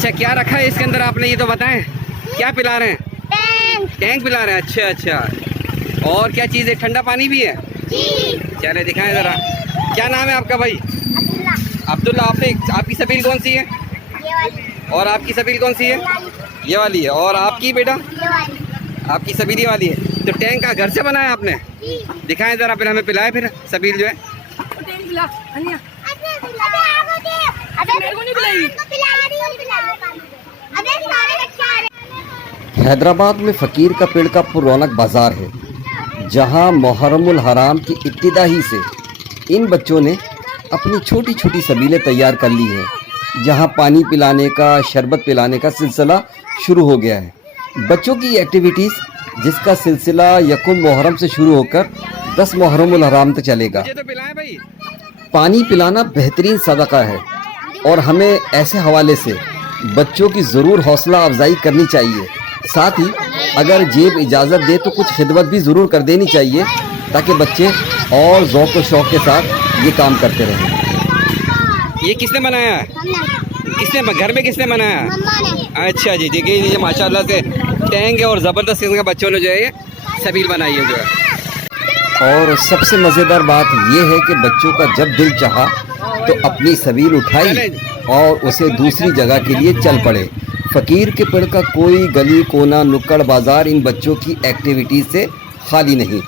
अच्छा, क्या रखा है इसके अंदर आपने, ये तो बताएं। क्या पिला रहे हैं? टैंक पिला रहे हैं। अच्छा अच्छा, और क्या चीज़ है? ठंडा पानी भी है जी। चले दिखाएं ज़रा। क्या नाम है आपका भाई? अब्दुल्ला। आपकी सबील कौन सी है? ये वाली। और आपकी सबील कौन सी है? ये वाली है। और आपकी बेटा? ये वाली। आपकी सबील ये वाली है। तो टैंक का घर से बनाया आपने? दिखाएं ज़रा, फिर हमें पिलाए फिर सबील जो है। हैदराबाद में फ़कीर का पेड़ का पुरौनक बाज़ार है, जहां मुहर्रमुल हराम की इब्तिदा ही से इन बच्चों ने अपनी छोटी छोटी सबीलें तैयार कर ली है, जहां पानी पिलाने का, शरबत पिलाने का सिलसिला शुरू हो गया है। बच्चों की एक्टिविटीज़ जिसका सिलसिला यकुम मुहर्रम से शुरू होकर 10 मुहर्रमुल हराम तक चलेगा। तो पिलाएं भाई। पानी पिलाना बेहतरीन सदका है और हमें ऐसे हवाले से बच्चों की ज़रूर हौसला अफजाई करनी चाहिए। साथ ही अगर जेब इजाज़त दे तो कुछ खिदमत भी ज़रूर कर देनी चाहिए, ताकि बच्चे और ज़ौक़ व शौक़ के साथ ये काम करते रहें। ये किसने बनाया है? किसने घर में किसने बनाया? अच्छा जी, देखिए ये माशाल्लाह से टैंक है और ज़बरदस्त किस्म के बच्चों ने जो है ये सबील बनाई है जो है। और सबसे मज़ेदार बात ये है कि बच्चों का जब दिल चाहा तो अपनी सबील उठाई और उसे दूसरी जगह के लिए चल पड़े। फ़कीर के पेड़ का कोई गली कोना नुक्कड़ बाज़ार इन बच्चों की एक्टिविटीज़ से खाली नहीं।